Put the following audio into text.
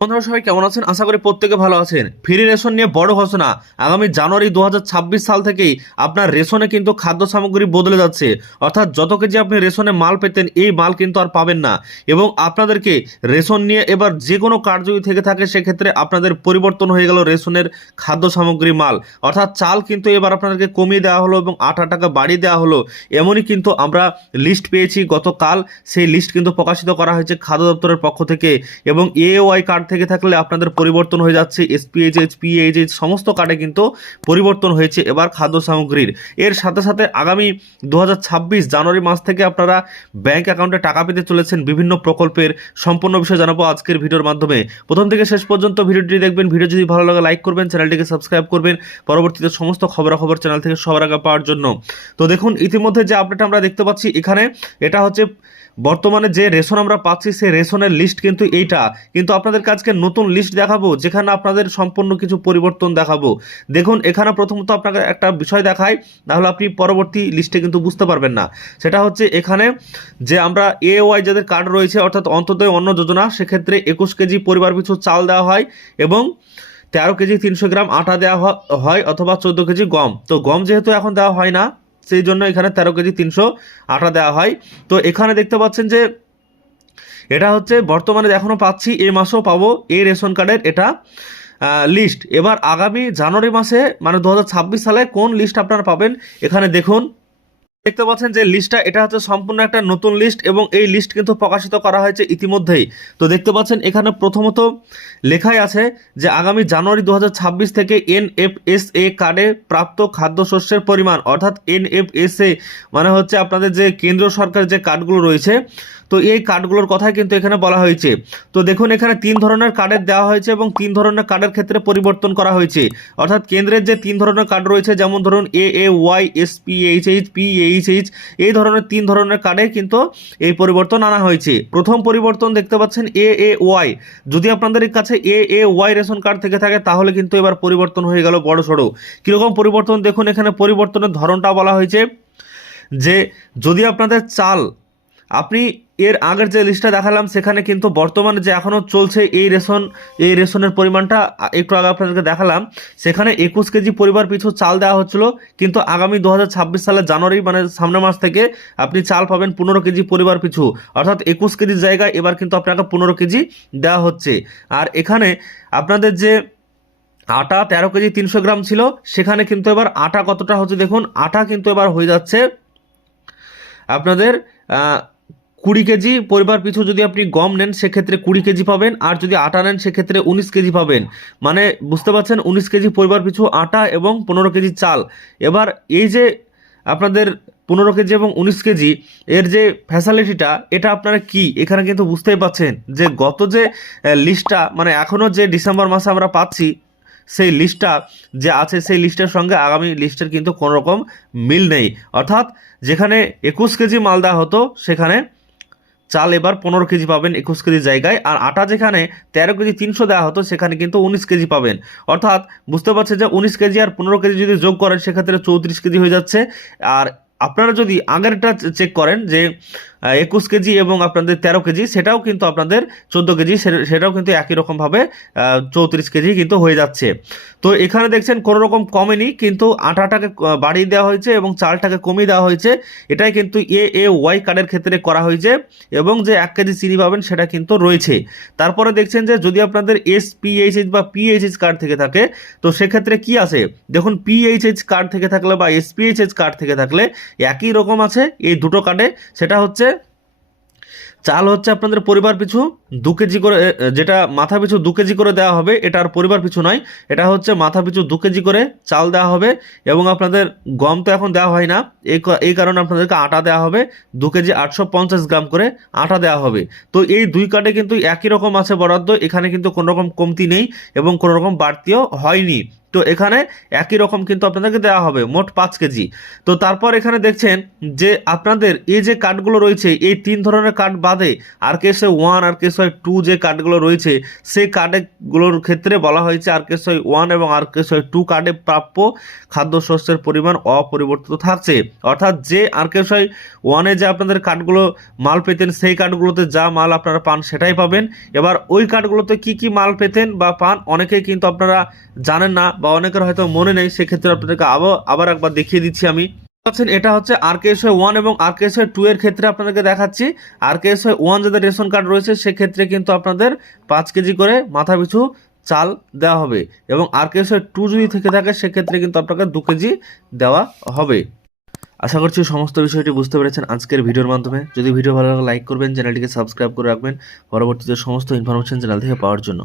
বন্ধুরা সবাই কেমন আছেন? আশা করি প্রত্যেকে ভালো আছেন। ফ্রি রেশন নিয়ে বড় ঘোষণা। আগামী জানুয়ারি 2026 সাল থেকেই আপনার রেশনে কিন্তু খাদ্য সামগ্রী বদলে যাচ্ছে। অর্থাৎ যত কেজি আপনি রেশনে মাল পেতেন এই মাল কিন্তু আর পাবেন না। এবং আপনাদেরকে রেশন নিয়ে এবার যে কোনো কার্ড যদি থেকে থাকে সেক্ষেত্রে আপনাদের পরিবর্তন হয়ে গেল রেশনের খাদ্য সামগ্রী মাল। অর্থাৎ চাল কিন্তু এবার আপনাদেরকে কমিয়ে দেওয়া হলো এবং 8 টাকা বাড়িয়ে দেওয়া হলো। এমনই কিন্তু আমরা লিস্ট পেয়েছি গতকাল। সেই লিস্ট কিন্তু প্রকাশিত করা হয়েছে খাদ্য দপ্তরের পক্ষ থেকে। এবং এওয়াই কার্ড থেকে থাকলে আপনাদের পরিবর্তন হয়ে যাচ্ছে। এসপিএইচএইচ পিএইচএইচ সমস্ত কার্ডে কিন্তু পরিবর্তন হয়েছে এবার খাদ্য সামগ্রীর। এর সাথে সাথে আগামী 2026 জানুয়ারি মাস থেকে আপনারা ব্যাংক অ্যাকাউন্টে টাকা পেতে চলেছেন। বিভিন্ন প্রকল্পের সম্পূর্ণ বিষয় জানাবো আজকের ভিডিওর মাধ্যমে। প্রথম থেকে শেষ পর্যন্ত ভিডিওটি দেখবেন। ভিডিও যদি ভালো লাগে লাইক করবেন, চ্যানেলটিকে সাবস্ক্রাইব করবেন পরবর্তীতে সমস্ত খবরাখবর চ্যানেল থেকে সবার আগে পাওয়ার জন্য। তো দেখুন ইতিমধ্যে যে আপডেট আমরা দেখতে পাচ্ছি এখানে, এটা হচ্ছে বর্তমানে যে রেশন আমরা পাচ্ছি সেই রেশনের লিস্ট কিন্তু এইটা। কিন্তু আপনাদের কাছকে নতুন লিস্ট দেখাবো যেখানে আপনাদের সম্পূর্ণ কিছু পরিবর্তন দেখাবো। দেখুন এখানে প্রথমত আপনাকে একটা বিষয় দেখাই, নাহলে আপনি পরবর্তী লিস্টে কিন্তু বুঝতে পারবেন না। সেটা হচ্ছে এখানে যে আমরা এওয়াই যাদের কার্ড রয়েছে অর্থাৎ অন্তোদয় অন্ন যোজনা, সেক্ষেত্রে 21 কেজি পরিবার পিছু চাল দেওয়া হয় এবং 13 কেজি 300 গ্রাম আটা দেওয়া হয় অথবা 14 কেজি গম। তো গম যেহেতু এখন দেওয়া হয় না সেই জন্য এখানে 13 কেজি 300 আটা দেওয়া হয়। তো এখানে দেখতে পাচ্ছেন যে এটা হচ্ছে বর্তমানে এখনও পাচ্ছি, এই মাসেও পাবো এই রেশন কার্ডের এটা লিস্ট। এবার আগামী জানুয়ারি মাসে মানে 2026 সালে কোন লিস্ট আপনারা পাবেন এখানে দেখুন। দেখতে পাচ্ছেন যে লিস্টটা এটা হচ্ছে সম্পূর্ণ একটা নতুন লিস্ট এবং এই লিস্ট কিন্তু প্রকাশিত করা হয়েছে ইতিমধ্যেই। তো দেখতে পাচ্ছেন এখানে প্রথমত লেখাই আছে যে আগামী জানুয়ারি 2026 থেকে এনএফএসএ কার্ডে প্রাপ্ত খাদ্যশস্যের পরিমাণ, অর্থাৎ এনএফএসএ মানে হচ্ছে আপনাদের যে কেন্দ্রীয় সরকারের যে কার্ডগুলো রয়েছে, তো এই কার্ডগুলোর কথাই কিন্তু এখানে বলা হয়েছে। তো দেখুন এখানে 3 ধরনের কার্ডের দেওয়া হয়েছে এবং 3 ধরনের কার্ডের ক্ষেত্রে পরিবর্তন করা হয়েছে। অর্থাৎ কেন্দ্রের যে 3 ধরনের কার্ড রয়েছে, যেমন ধরুন এএওয়াই, এসপিএইচএইচ, পিএইচএইচ, এই ধরনের 3 ধরনের কার্ডে কিন্তু এই পরিবর্তন আনা হয়েছে। প্রথম পরিবর্তন দেখতে পাচ্ছেন এএওয়াই। যদি আপনাদের কাছে এএওয়াই রেশন কার্ড থেকে থাকে তাহলে কিন্তু এবার পরিবর্তন হয়ে গেল বড় সড়ো। কীরকম পরিবর্তন দেখুন, এখানে পরিবর্তনের ধরনটা বলা হয়েছে যে যদি আপনাদের চাল, আপনি এর আগের যে লিস্টটা দেখালাম সেখানে কিন্তু বর্তমানে যে এখনও চলছে এই রেশনের পরিমাণটা একটু আগে আপনাদেরকে দেখালাম, সেখানে 21 কেজি পরিবার পিছু চাল দেওয়া হচ্ছিল। কিন্তু আগামী 2026 সালের জানুয়ারি মানে সামনের মাস থেকে আপনি চাল পাবেন 15 কেজি পরিবার পিছু। অর্থাৎ 21 কেজির জায়গায় এবার কিন্তু আপনাকে 15 কেজি দেওয়া হচ্ছে। আর এখানে আপনাদের যে আটা 13 কেজি 300 গ্রাম ছিল, সেখানে কিন্তু এবার আটা কতটা হচ্ছে দেখুন, আটা কিন্তু এবার হয়ে যাচ্ছে আপনাদের 20 কেজি পরিবার পিছু। যদি আপনি গম নেন সেক্ষেত্রে 20 কেজি পাবেন, আর যদি আটা নেন সেক্ষেত্রে 19 কেজি পাবেন। মানে বুঝতে পারছেন, 19 কেজি পরিবার পিছু আটা এবং 15 কেজি চাল। এবার এই যে আপনাদের 15 কেজি এবং 19 কেজি এর যে ফ্যাসিলিটিটা, এটা আপনারা কি এখানে কিন্তু বুঝতেই পাচ্ছেন যে গত যে লিস্টটা মানে এখনও যে ডিসেম্বর মাসে আমরা পাচ্ছি সেই লিস্টটা যে আছে সেই লিস্টের সঙ্গে আগামী লিস্টের কিন্তু কোনো রকম মিল নেই। অর্থাৎ যেখানে 21 কেজি মাল দেওয়া হতো সেখানে চাল এবার 15 কেজি পাবেন 21 কেজি জায়গায়, আর আটা যেখানে 13 কেজি 300 দেওয়া হতো সেখানে কিন্তু 19 কেজি পাবেন। অর্থাৎ বুঝতে পারছেন যে 19 কেজি আর 15 কেজি যদি যোগ করেন সেক্ষেত্রে 34 কেজি হয়ে যাচ্ছে। আর আপনারা যদি আগেরটা চেক করেন যে 21 কেজি এবং আপনাদের 13 কেজি, সেটাও কিন্তু আপনাদের 14 কেজি, সেটাও কিন্তু একই রকমভাবে 34 কেজি কিন্তু হয়ে যাচ্ছে। তো এখানে দেখছেন কোনো রকম কমেনি, কিন্তু আটাটাকে বাড়িয়ে দেওয়া হয়েছে এবং চালটাকে কমিয়ে দেওয়া হয়েছে। এটাই কিন্তু এওয়াই কার্ডের ক্ষেত্রে করা হয়েছে এবং যে 1 কেজি চিনি পাবেন সেটা কিন্তু রয়েছে। তারপরে দেখছেন যে যদি আপনাদের এসপিএইচএইচ বা পিএইচএইচ কার্ড থেকে থাকে তো সেক্ষেত্রে কি আছে দেখুন, পিএইচএইচ কার্ড থেকে থাকলে বা এসপিএইচএইচ কার্ড থেকে থাকলে একই রকম আছে এই দুটো কার্ডে। সেটা হচ্ছে চাল হচ্ছে আপনাদের পরিবার পিছু 2 কেজি করে, যেটা মাথা পিছু 2 কেজি করে দেওয়া হবে, এটা আর পরিবার পিছু নয়, এটা হচ্ছে মাথা পিছু 2 কেজি করে চাল দেওয়া হবে। এবং আপনাদের গম তো এখন দেওয়া হয় না, এই কারণে আপনাদেরকে আটা দেওয়া হবে 2 কেজি 850 গ্রাম করে আটা দেওয়া হবে। তো এই দুই কার্ডে কিন্তু একই রকম আছে বরাদ্দ, এখানে কিন্তু কোনো রকম কমতি নেই এবং কোনো রকম বাড়তিও হয়নি। তো তো এখানে একই রকম কিন্তু আপনাদেরকে দেওয়া হবে, মোট 5 কেজি। তো তারপর এখানে দেখছেন যে আপনাদের এই যে কার্ডগুলো রয়েছে, এই 3 ধরনের কার্ড বাদে RKSY 1 RKSY 2 যে কার্ডগুলো রয়েছে সেই কার্ডগুলোর ক্ষেত্রে বলা হয়েছে RKSY 1 এবং RKSY 2 কার্ডে প্রাপ্য খাদ্যশস্যের পরিমাণ অপরিবর্তিত থাকছে। অর্থাৎ যে RKSY 1-এ যে আপনাদের কার্ডগুলো মাল পেতেন সেই কার্ডগুলোতে যা মাল আপনারা পান সেটাই পাবেন। এবার ওই কার্ডগুলোতে কি কি মাল পেতেন বা পান অনেকেই কিন্তু আপনারা জানেন না বা অনেকের হয়তো মনে নেই, সেক্ষেত্রে আপনাদেরকে আবার একবার দেখিয়ে দিচ্ছি আমি। এটা হচ্ছে RKSY 1 এবং RKSY 2 এর ক্ষেত্রে আপনাদেরকে দেখাচ্ছি। RKSY 1 যাদের রেশন কার্ড রয়েছে সেক্ষেত্রে কিন্তু আপনাদের 5 কেজি করে মাথা পিছু চাল দেওয়া হবে, এবং RKSY 2 যদি থেকে থাকে সেক্ষেত্রে কিন্তু আপনাকে 2 কেজি দেওয়া হবে। আশা করছি সমস্ত বিষয়টি বুঝতে পেরেছেন আজকের ভিডিওর মাধ্যমে। যদি ভিডিও ভালো লাগে লাইক করবেন, চ্যানেলটিকে সাবস্ক্রাইব করে রাখবেন পরবর্তীতে সমস্ত ইনফরমেশন চ্যানেল থেকে পাওয়ার জন্য।